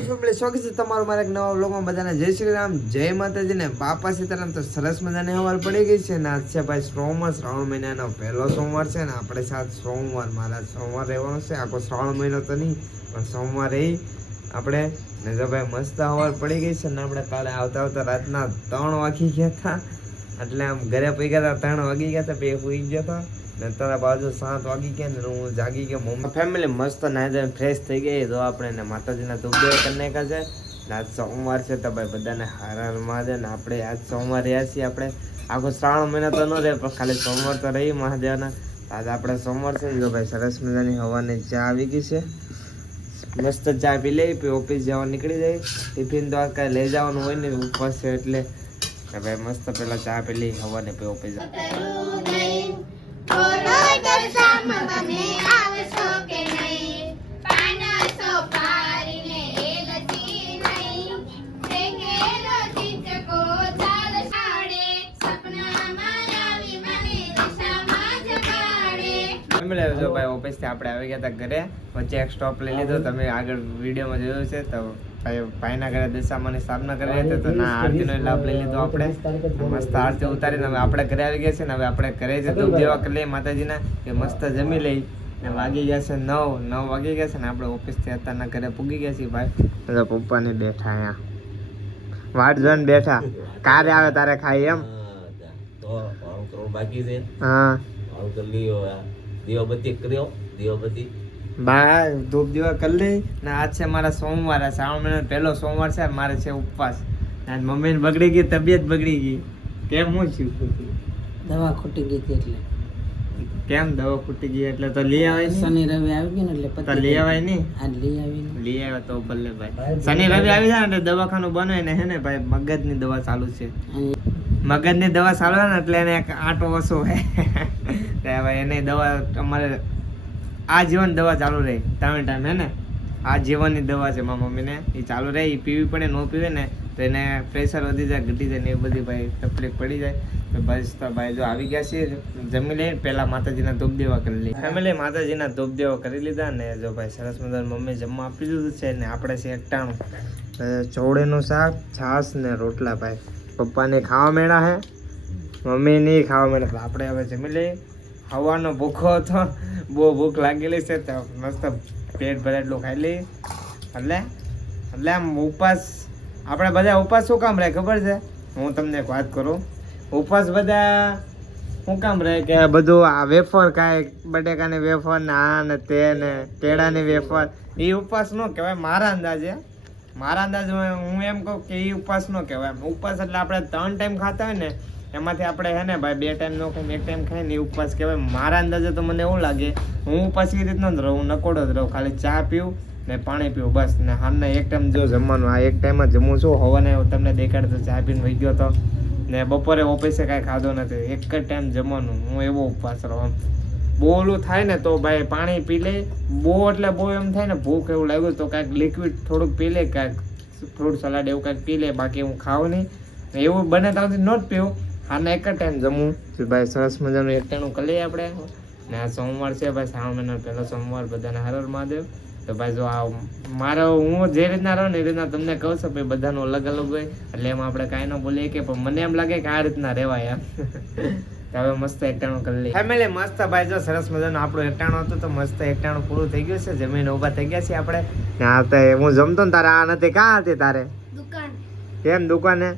Family સ્વાગત છે તમારું મારા એક નવા વ્લોગમાં બધાને જય શ્રી રામ જય માતાજી ને બાપા સીતારામ તો સરસ મજાની સવાર પડી ગઈ છે ને આજ છે ભાઈ સોમવાર શ્રાવણ મહિનાનો પહેલો સોમવાર છે ને આપણે સાથ સોમવાર મારા સોમવાર રહેવાનો છે આખો શ્રાવણ મહિનો તો નહીં પણ સોમવાર રહી આપણે ને જો ભાઈ મસ્ત સવાર પડી ગઈ છે ને આપણે કાલે આવતા આવતા રાતના 3 વાગી ગયા હતા એટલે આમ ઘરે પગ્યા હતા 3 વાગી ગયા હતા બે સુઈ ગયા હતા ને તારા બાજુ 7 વાગી ગયા ને હું જાગી ગયો મમ્મી ફેમિલી મસ્ત નાઈ ધોઈને ફ્રેશ થઈ ગઈ તો આપણે ને માતાજીના ધૂપ દેવ કરી નાખ્યા છે ને આજ સોમવાર છે તો ભાઈ બધાને હારા મહાદેવ ને આપણે આજ સોમવાર રહ્યા છીએ આપણે આખો શ્રાવણ મહિના તો ન રહે પણ ખાલી સોમવાર તો રહી મહાદેવના આજ આપણે સોમવાર છે જો ભાઈ સરસ મજાની હવાની ચા આવી ગઈ છે મસ્ત ચા પી લઈ પછી ઓફિસ જવા નીકળી જાય ટિફિન તો કાંઈ લઈ જવાનું હોય ને ઉપવાસ છે એટલે ભાઈ મસ્ત પેલા ચા પી લઈ હવાને પછી ઓફિસ જો ભાઈ ઓફિસ થી આપણે આવી ગયા હતા ઘરે વચ્ચે એક સ્ટોપ લઈ લીધો તમે આગળ વિડીયોમાં જોયું છે તો ભાઈના ઘરે દશામાની સ્થાપના કરી હતી તો ના આરતીનો લાભ લઈ લીધો આપણે મસ્ત આરતી ઉતારીને હવે આપણે ઘરે આવી ગયા છે ને હવે આપણે ઘરે જ ધૂપ દેવા કરી લઈએ માતાજીના કે મસ્ત જમી લઈ ને વાગી ગયા છે 9 વાગી ગયા છે ને આપણે ઓફિસથી અત્યારના ઘરે પૂગી ગયા છીએ ભાઈ પપ્પાની બેઠા અહીંયા વાટ જોઈને બેઠા કારે આવે તારે ખાઈ એમ બાકી છે હા દીવાબત્તી કર્યો દીવાબત્તી બા ધૂપ દીવા કરી લઈ ને આજ છે મારા સોમવાર શ્રાવણ મહિનાનો પહેલો સોમવાર છે મારે છે ઉપવાસ મમ્મીને બગડી ગઈ તબિયત બગડી ગઈ કેમ હું છું દવા ખૂટી ગઈ હતી એટલે કેમ દવા ખૂટી ગઈ એટલે તો લઈ આવે શનિ રવિ આવી ગઈ ને એટલે તો લઈ આવે નહીં આજ લઈ આવી લઈ આવે તો ભલે ભાઈ શનિ રવિ આવી જાય ને એટલે દવાખાનું બને ને હે ને ભાઈ મગજની દવા ચાલુ છે મગજની દવા ચાલુ ને એટલે એને એક આંટો ઓછો હે ભાઈ એને દવા અમારે આ જીવન દવા ચાલુ રહે ટાઈમ હે ને આ જીવનની દવા છે મારા મમ્મીને એ ચાલુ રહે એ પીવી પડે ન પીવે ને તો એને પ્રેશર વધી જાય ઘટી જાય ને એ બધી ભાઈ તકલીફ પડી જાય તો બસ તો ભાઈ જો આવી ગયા છીએ જમી લઈને પહેલાં માતાજીના ધૂપ દેવા કરી લઈએ ફેમિલી માતાજીના ધૂપ દેવા કરી લીધા ને જો ભાઈ સરસ મજાનું મમ્મી જમવા આપી દીધું છે ને આપણે છે એકટાણું ચોળીનું શાક છાશ ને રોટલા ભાઈ પપ્પાને ખાવા મેળા હે મમ્મી નહીં ખાવા મેળા આપણે હવે જમી લઈએ હવાનો ભૂખો હતો બહુ ભૂખ લાગેલી છે તો મસ્ત પેટ ભરે એટલું ખાઈ લઈએ એટલે આમ ઉપવાસ આપણે બધા ઉપવાસ શું કામ રહે ખબર છે હું તમને એક વાત કરું ઉપવાસ બધા શું કામ રહે કે બધું આ વેફર ખાય બટેકાની વેફર ને આ ને તે ને કેળાની વેફર એ ઉપવાસ ન કહેવાય મારા અંદાજે હું એમ કહું કે એ ઉપવાસ ન કહેવાય ઉપવાસ એટલે આપણે 3 ટાઈમ ખાતા હોય ને એમાંથી આપણે હે ને ભાઈ 2 ટાઈમ નો ખાઈને 1 ટાઈમ ખાઈને એ ઉપવાસ કહેવાય મારા અંદાજે તો મને એવું લાગે હું ઉપવાસ એ રીતના જ રહું હું નકોડો જ રહું ખાલી ચા પીવું ને પાણી પીવું બસ ને હાલના 1 ટાઈમ જો જમવાનું આ 1 ટાઈમ જ જમું છું હવાને તમને દેખાડતો ચા પીને વહી ગયો તો ને બપોરે ઓફિસે કાંઈ ખાધો નથી 1 જ ટાઈમ જમવાનું હું એવો ઉપવાસ રહું બહુ ઓલું થાય ને તો ભાઈ પાણી પી લે બહુ એટલે બહુ એમ થાય ને ભૂખ એવું લાગ્યું તો કાંઈક લિક્વિડ થોડુંક પી લે કાંઈક ફ્રૂટ સલાડ એવું કાંઈક પી લે બાકી હું ખાવું નહીં એવું બને ત્યાંથી ન જ પીવું હાને 1 જ ટાઈમ જમવું ભાઈ સરસ મજાનું 1 ટાઈમ કરી લઈએ આપણે ને આ સોમવાર છે ભાઈ શ્રાવણ મહિનાનો પહેલો સોમવાર બધાને હર હર મહાદેવ તો ભાઈ જો આ મારો હું જે રીતના રહું ને એ રીતના તમને કહું છું ભાઈ બધાનું અલગ અલગ હોય એટલે એમાં આપણે કાંઈ ન બોલીએ કે પણ મને એમ લાગે કે આ રીતના રહેવાય એમ હવે મસ્ત 1 ટાણું કરી લઈએ ફેમિલી મસ્ત ભાઈ જો સરસ મજાનું આપણું 1 ટાણું હતું તો મસ્ત 1 ટાણું પૂરું થઈ ગયું છે જમીને ઊભા થઈ ગયા છીએ આપણે હા તો હું જમતો ને તારે આ નથી કાં હતી તારે દુકાન કેમ દુકાને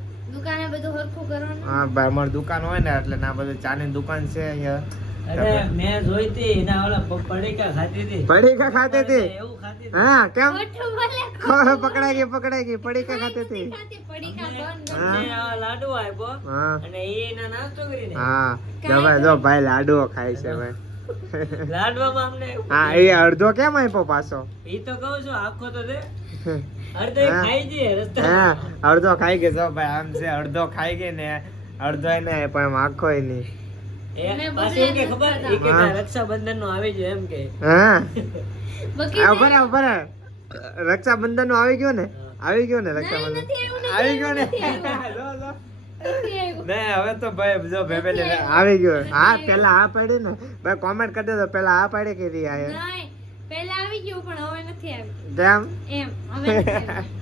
બધું હરખું કરવાનું હા ભાઈ અમારી દુકાન હોય ને એટલે ના બધું ચાની દુકાન છે અહીંયા અરે મેં જોઈ હતી એના ઓલા પડીકા ખાતી હતી એવું ખાતી હા કેમ મોટું બોલે પકડાઈ ગઈ પડીકા ખાતી હતી પડીકા બંધ આ લાડુ આપ્યો હા અને એના નાસ્તો કરીને હા જો ભાઈ લાડુઓ ખાય છે ભાઈ લાડવામાં અમને હા એ અડધો કેમ આપ્યો પાછો ઈ તો કહું છું આખો તો દે અડધો ખાઈ જઈએ રસ્તા હા અડધો ખાઈ ગયો જો ભાઈ આમ છે અડધો ખાઈ ગઈ ને અડધો એને પણ એમ આખો નહીં પાછું કે ખબર ઈ કે રક્ષાબંધન નો આવી ગયો એમ કે હા બકી બરાબર રક્ષાબંધન નો આવી ગયો ને રક્ષાબંધન આવી ગયો ને નહીં હવે તો ભાઈ જો ફેમિલી આવી ગયો હા પેલા આ પાડી ને ભાઈ કોમેન્ટ કરી દેજો પેલા આ પાડી કે રી આ નહીં પહેલા આવી ગયું પણ હવે નથી આવી કેમ એમ હવે નથી આવી.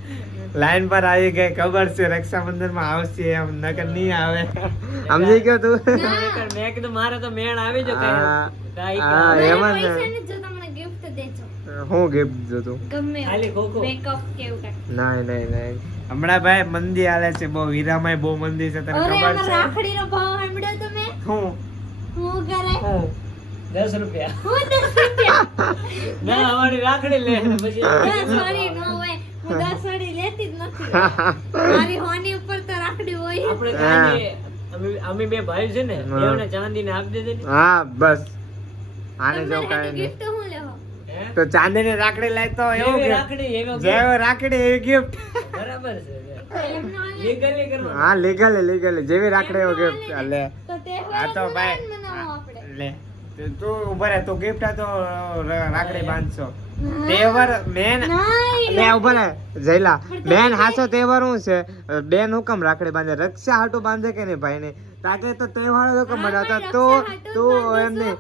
લાઈન પર આવી ગઈ, ખબર છે રક્ષાબંધન માં આવશે એમ, નકર નહીં આવે. સમજી ગયો તું? મેં કીધું મારે તો મેળ આવી જો હા, કાંઈ હા, મારે એમ જ પૈસા ને. નથી જોતા, મને gift દેજો. હું ગિફ્ટ જોતું? ગમે ખાલી ખોખો. મેકઅપ કે એવું કાંઈ. નહીં. હમણાં ભાઈ મંદી હાલે છે બહુ, વીરામાં બહુ મંદી છે, તને અરે ખબર આમાં છે? રાખડીનો ભાવ સાંભળ્યો તમે? હું હું કરે? હું 10 રૂપિયા હું 10 રૂપિયા. ના અમારી રાખડી લે પછી 10 વાળી ન હોય. હું 10 વાળી લેતી જ નથી. મારી હોની ઉપર તો રાખડી હોય. આપણે કાંઈ અમે બે ભાઈ છે ને બેવને ચાંદીને આપી દેજે ને. હા બસ, આને જો તમારે કાંઈ નહીં. gift હું લેવો? હે? તો ચાંદીની રાખડી લાય તો એવું એવી gift. રાખડી એનો જેવી રાખડી એવી ગિફ્ટ. બરાબર છે એમનો હાલે. લીગલી કરવાનું. હા લીગલી જેવી રાખડી એવો ગિફ્ટ. લે તો તહેવાર આ તો ભાઈ મનાવો આપણે. લે તું ઉભા રહે, તું ગિફ્ટ આ તો રાખડી બાંધશો. તહેવાર મેન નહીં. લે ઉભા રહે જયલા, મેન હાસો તહેવાર શું છે? બેન હુકમ રાખડી બાંધે, રક્ષા હાટુ બાંધે કે નહીં ભાઈ ને? તાકે તો તહેવાર હુકમ બનાવતા તો તું એમને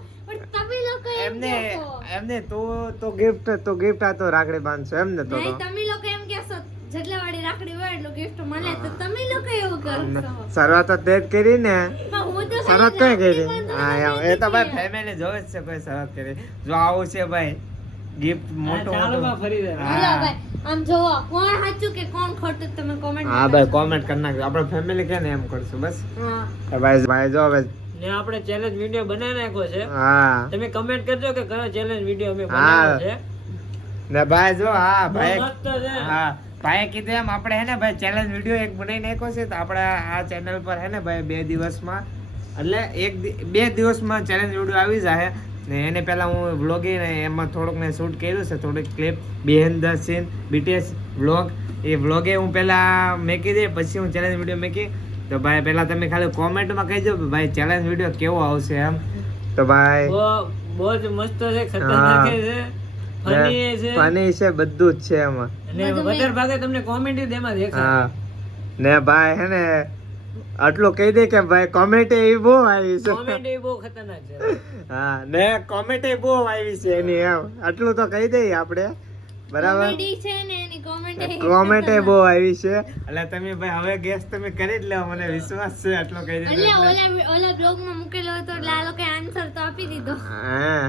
એમને તો ગિફ્ટ આ તો રાખડી બાંધશો એમને તો નહીં, તમે લોકો એમ કહેશો જેટલા વાળી રાખડી હોય એટલું gift મળે તો તમે લોકો એવું કરશો. શરૂઆત તો તે જ કરી ને. પણ હું તો શરત કઈ કરી? હા એમ, એ તો ભાઈ નથી. ફેમિલી જોવે જ છે, કોઈ શરત કરી. જો આવું છે ભાઈ ગિફ્ટ મોટું ચાલોમાં મોટું. ફરી જાય. હા. હાલો ભાઈ, આમ જોવો કોણ સાચું કે કોણ ખોટું તમે comment હા ભાઈ કોમેન્ટ કરી નાખજો, આપણે ફેમિલી કે ને એમ કરશું બસ. હા. ભાઈ જો હવે ને આપણે ચેલેન્જ વિડિયો બનાવી નાખ્યો છે. હા તમે કમેન્ટ કરજો કે કયો ચેલેન્જ વિડિયો અમે હા. બનાવ્યો છે. ને ભાઈ જો હા બહુ ભાઈ મસ્ત છે. હા ભાઈ કીધું એમ આપણે હે ને ભાઈ ચેલેન્જ વિડિયો એક બનાવી નાખ્યો છે, તો આપણે આ ચેનલ પર હે ને ભાઈ 2 દિવસમાં એટલે 2 દિવસમાં ચેલેન્જ વિડિયો આવી જાય. ને એને પહેલા હું વ્લોગિંગ ને એમાં થોડુંક મેં શૂટ કર્યું છે, થોડીક clip behind the scene BTS vlog. એ વ્લોગે હું પહેલા મેકી દે, પછી હું ચેલેન્જ વિડિયો મેકી. તો ભાઈ પહેલા તમે ખાલી કોમેન્ટમાં કહેજો કે ભાઈ ચેલેન્જ વિડિયો કેવો આવશે એમ. તો ભાઈ બહુ જ મસ્ત છે, ખતરનાક છે, ફની છે ફની છે, બધું જ છે એમાં. અને વધારે ભાગે તમને કોમેડી દેમાં દેખાય. હા ને ભાઈ હે ને આટલું કહી દે કે ભાઈ કોમેન્ટ એવી બહુ આવી છે. કોમેડી બહુ ખતરનાક છે. હા ને કોમેન્ટ બહુ આવી છે એની એમ, આટલું તો કહી દઈએ આપણે બરાબર. Comedy છે ને એની comment એ કોમેન્ટ બહુ આવી છે, એટલે તમે ભાઈ હવે ગેસ તમે કરી જ લેવો, મને વિશ્વાસ છે આટલું કહી એટલે દીધું. ઓલા બ્લોગ માં મૂકેલો હતો એટલે આ લોકોએ આન્સર તો આપી દીધો. હા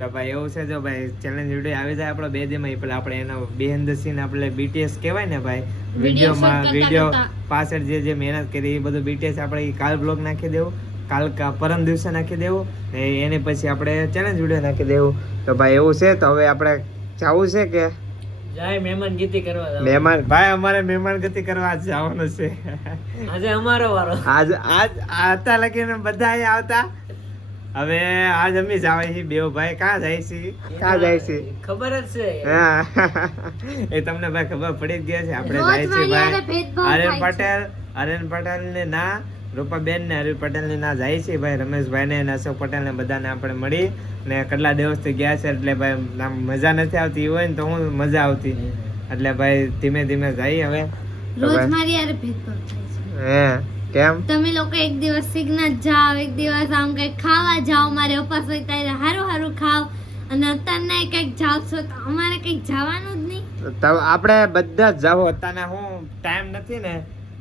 તો ભાઈ એવું છે, જો ભાઈ ચેલેન્જ વિડિયો આવી જાય આપણો 2 દિવસમાં, એટલે આપણે એનો behind the scene આપણે BTS કહેવાય ને ભાઈ, વિડીયોમાં કરતા વિડીયો કરતા. પાછળ જે મહેનત કરી એ બધું BTS આપણે ઈ કાલ બ્લોગ નાખી દેવું, પરમ દિવસે નાખી દેવું, ને એને પછી આપણે ચેલેન્જ વિડિયો નાખી દેવું. તો ભાઈ એવું છે, તો હવે આપણે જવું છે કે જાય મહેમાન ગીતી કરવા જાવ. મહેમાન ભાઈ અમારે મહેમાન ગતિ કરવા આજ જવાનું છે. આજે અમારો વારો. આજ આતા લગીને બધા અહીંયા આવતા, હવે આજ અમે જાવે છે બે ભાઈ. ક્યાં જાય છે ખબર જ છે. હા એ તમને ભાઈ ખબર પડી જ ગયા છે. આપણે રોજ જાય છે વાળી હારે ભાઈ ભેદભાવ આર્યન પટેલ ને ના રૂપાબેન ને હરીફ પટેલ ને ના જાય છે ભાઈ, રમેશભાઈ ને અશોક પટેલ ને બધાને આપણે મળી ને કેટલા દિવસથી ગયા છે, એટલે ભાઈ આમ મજા નથી આવતી હોય ને તો હું મજા આવતી, એટલે ભાઈ ધીમે ધીમે જઈએ હવે. તો રોજ ભાઈ મારી હારે ભેદભાવ થાય છે. હે કેમ? તમે લોકો એક દિવસ સિગ્નત જાઓ, એક દિવસ આમ કઈક ખાવા જાઓ, મારે ઉપાસ હોય ત્યારે હારું હારું ખાવ, અને અત્યારે કઈક જાવ છો તો અમારે કઈક જવાનું જ નહીં. તો આપણે બધા જ જાવ, અત્યારે હું ટાઈમ નથી ને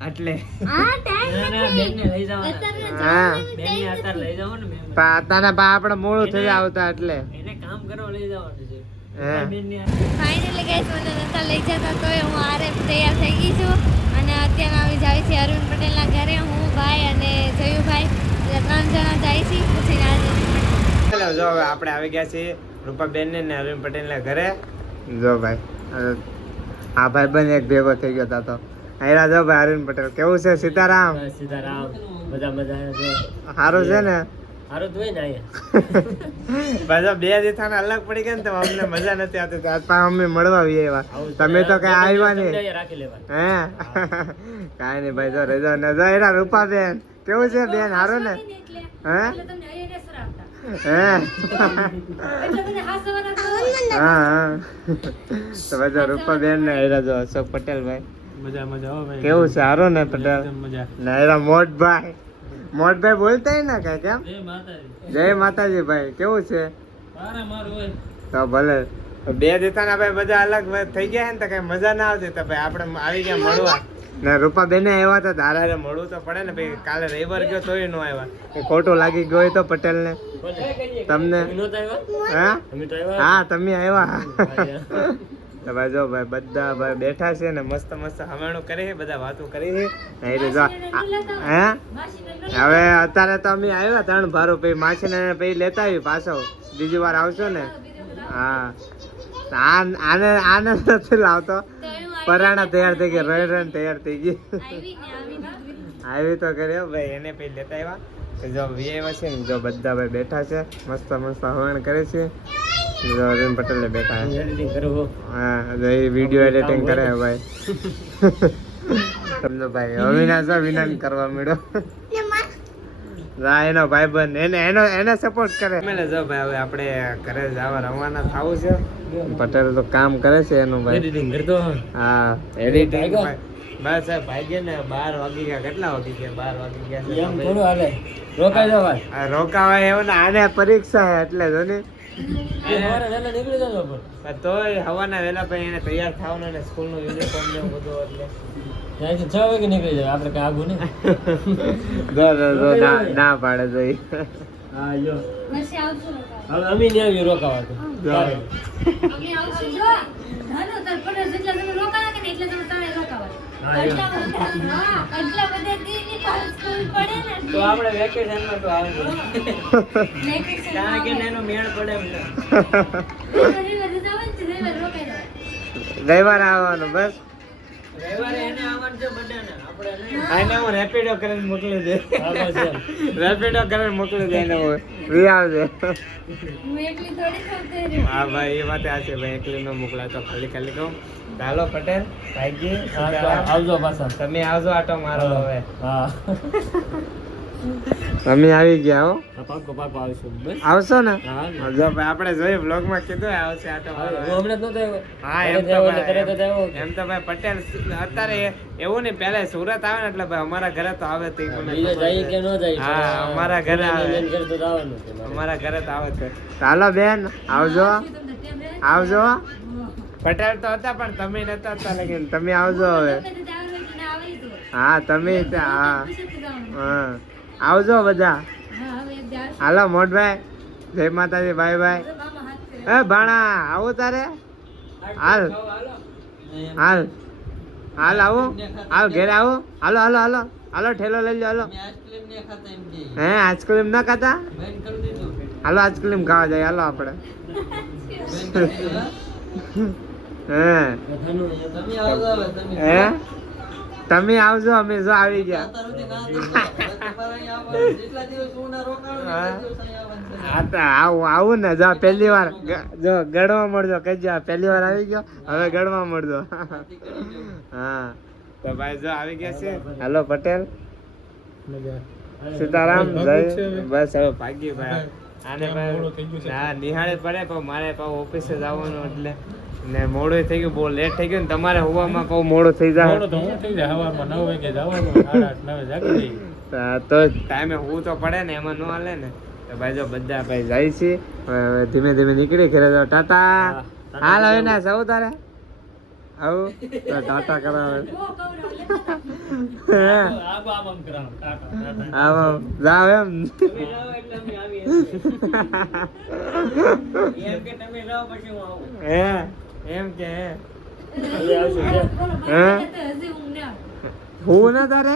એટલે. આ ટાઈમ ના, ના, નથી. બેનને લઈ જવાના. અત્યારે હા. જવાનું બેનને time અત્યારે નથી. લઈ જાઓ ને મેમ. પણ અત્યારે બા આપણે મોડું થઈ આવતા એટલે. એને કામ કરવા લઈ જવાનું છે. હે. બેનને આ- ફાઇનલી ગાઈસ મને નતા લઈ જતા તોય હું આરે તૈયાર થઈ ગઈ છું, અને અત્યારે આવી જાય છે અરવિંદ પટેલના ઘરે. હું ભાઈ અને જયુભાઈ એટલે 3 જણા જાય છે. પૂછીને આજે ચાલો જો હવે આપણે આવી ગયા છીએ રૂપાબેન ને અરવિંદ પટેલ ના ઘરે. જો ભાઈ આ ભાઈ બંને એક ભેગો થઈ ગયો તા તો આયરા. જો ભાઈ અરવિંદ પટેલ કેવું છે? સીતારામ બસ સીતારામ. મજા છે. સારું છે ને? હારું જ હોય ને અહીંયા. પાછા 2 દિવસ અલગ પડી ગયા ને તો અમને મજા નથી આવતી, તો આજ પાછા અમે મળવા આવ્યા એવા. આવું તમે તો કઈ આવ્યા તમને નહીં. અહીંયા રાખી લેવાનું. હે કાંઈ નહીં ભાઈ. જો રજો ને જો એરા રૂપાબેન કેવું છે બેન? સારું ને? હે હા તો ભાઈ રૂપાબેન ને એરા જો અશોક પટેલ ભાઈ મજા હો ભાઈ. કેવું છે? સારું ને પટેલ? મજા. ને એરા મોટભાઈ બોલતા ને કઈ કેમ? જય માતાજી. જય માતાજી ભાઈ. કેવું છે? મારા મારું હોય. તો ભલે બે દેતાના ભાઈ બધા અલગ થઈ ગયા છે ને તો કઈ મજા ના આવતી તો ભાઈ આપણે આવી ગયા મળવા ને રૂપા બેને આવ્યા હતા તારે મળવું તો પડે ને ભાઈ કાલે રવિવાર ગયો તોય ન આવ્યા ખોટું લાગી ગયો હોય તો પટેલ ને તમને હા હા તમે આવ્યા તો ભાઈ જો ભાઈ બધા ભાઈ બેઠા છે ને મસ્ત મસ્ત હમેણું કરે છે બધા વાતો કરી છે હે હવે અત્યારે તો અમે આવ્યા 3 ભારો પછી માછીને પછી લેતા આવી પાછો બીજી વાર આવશો ને હા આને નથી લાવતો પરાણા તૈયાર થઈ ગયા રણ તૈયાર થઈ ગઈ આવી તો કર્યો ભાઈ એને પછી લેતા આવ્યા જો વીઆઈવા છે ને જો બધા ભાઈ બેઠા છે મસ્ત મસ્ત હવણ કરે છે જો અરવિંદ પટેલ બેઠા હા એ વિડીયો એડિટિંગ કરે ભાઈ સમજો ભાઈ અવિનાશ વિનાન કરવા મળ્યો એનો ભાઈબંધ એને સપોર્ટ કરે જો ભાઈ હવે આપણે ઘરે જવા રવાના થવું છે પટેલ તો કામ કરે છે એનું ભાઈ એડિટિંગ કરતો હા એડિટિંગ બસ ભાઈ ગયા ને 12 વાગી ગયા કેટલા વાગી ગયા 12 વાગી ગયા એમ થોડું હાલે રોકાઈ જવાય રોકાવાય એવું ને આને પરીક્ષા છે એટલે જો ને તોય હવાના વેલા પછી એને તૈયાર થવાનું ને સ્કૂલ નું યુનિફોર્મ ને બધું એટલે 6 વાગે નીકળી જાય આપણે કઈ આગું નહીં ના પાડે જોઈ હા જો પછી આવશું હવે અમે નહીં આવી રોકાવા તો અમે આવશું જો ધાનો તર પડે જેટલા તમે રોકાવા કે ને એટલે તમે રોકાવા એટલા બધા દી ની સ્કૂલ પડે ને તો આપણે વેકેશન માં તો આવે વેકેશન કારણ કે એનો મેળ પડે એમ રવિવાર આવવાનું બસ રવિવારે એને આવવાનું છે બધાને આપણે આને હું રેપિડો કરીને મોકલી દે રેપિડો કરીને મોકલી દે એને વી આવજે હું એકલી થોડી ખવતે હા ભાઈ એ વાત આ છે ભાઈ એકલી નો મોકલા તો ખાલી કહું ચાલો પટેલ ભાઈજી આવજો પાછા તમે આવજો આટો મારો હવે હા તમે આવી ગયા હો પાકો આવશું આવશો ને જો ભાઈ આપણે જોઈએ વ્લોગ માં કીધું આવશે આટો મારો હમણાં નતો આવ્યો હા એમ તો ભાઈ પટેલ અત્યારે એવું નહીં પહેલા સુરત આવે ને એટલે ભાઈ અમારા ઘરે તો આવે તો જાય કે ન જાય હા અમારા ઘરે આવે અમારા ઘરે તો આવે છે ચાલો બેન આવજો આવજો પટેલ તો હતા પણ તમે નતા હતા લેકિન તમે આવજો હવે હા તમે હા આવજો બધા હાલો મોટભાઈ જય માતાજી બાય બાય એ ભાણા આવો તારે હાલ હાલ હાલ આવો હાલ ઘરે આવો હાલો હાલો હાલો હાલો ઠેલો લઈ લો હાલો હે આઈસ્ક્રીમ ના ખાતા હાલો આઈસ્ક્રીમ ખાવા જાય હાલો આપણે હે તમે આવજો અમે જો આવી ગયા આવું ને જો પહેલી વાર જો ગળવા મળજો કહેજો પહેલી વાર આવી ગયો હવે ગળવા મળજો હા તો ભાઈ જો આવી ગયા છે હાલો પટેલ સીતારામ જય બસ હવે ભાગી ભાઈ આને ભાઈ હા નિહાળે પડે પણ મારે પાછું ઓફિસે જવાનું એટલે ને મોડું થઈ ગયું બહુ લેટ થઈ ગયું ને તમારે હોવામાં કહું મોડું થઈ જાય હવામાં 9 વાગે જવાનું 8:30 જાગી જઈએ તો ટાઈમે હું તો પડે ને એમાં ન હાલે ને તો ભાઈ જો બધા ભાઈ જાય છે હવે ધીમે ધીમે નીકળી ઘરે જાવ ટાટા હાલ હવે ના સૌ તારે આવું તો ટાટા કરાવે જાવ એમ એમ કે હું ના તારે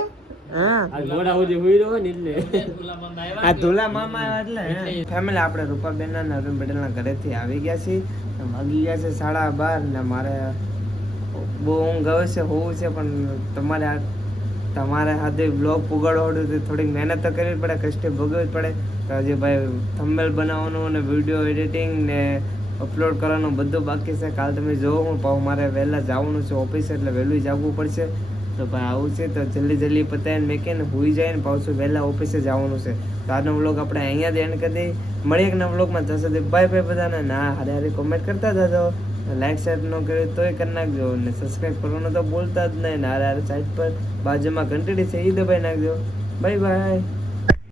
ધુલા મામા આવ્યા એટલે ફેમિલી આપણે રૂપાબેન ના અરુણ પટેલ ના ઘરેથી આવી ગયા છીએ વાગી ગયા છે 12:30 ને મારે બહુ ઊંઘ આવે છે હોવું છે પણ તમારે હાથે બ્લોગ પુગાડવાનું થોડીક મહેનત તો કરવી પડે કષ્ટ ભોગવવી પડે તો હજી ભાઈ થંબનેલ બનાવવાનું અને વિડીયો એડિટિંગ ને અપલોડ કરવાનું બધું બાકી છે કાલ તમે જોવો હું પાછું મારે વહેલા જવાનું છે ઓફિસ એટલે વહેલું જાગવું પડશે તો ભાઈ આવું છે તો જલ્દી પતાવીને મેં ને હોઈ જાય ને પાછું વહેલા ઓફિસે જવાનું છે તો આજનો વ્લોગ આપણે અહીંયા જ એન્ડ કરી દઈએ મળીએ એક નવા વ્લોગમાં ત્યાં સુધી બાય બાય બધાને ના હારે કોમેન્ટ કરતા જજો લાઈક શેર ન કર્યું તોય કરી નાખજો અને સબસ્ક્રાઈબ કરવાનું તો બોલતા જ નહીં ને હારે સાઈડ પર બાજુમાં ઘંટડી છે એ દબાઈ નાખજો બાય બાય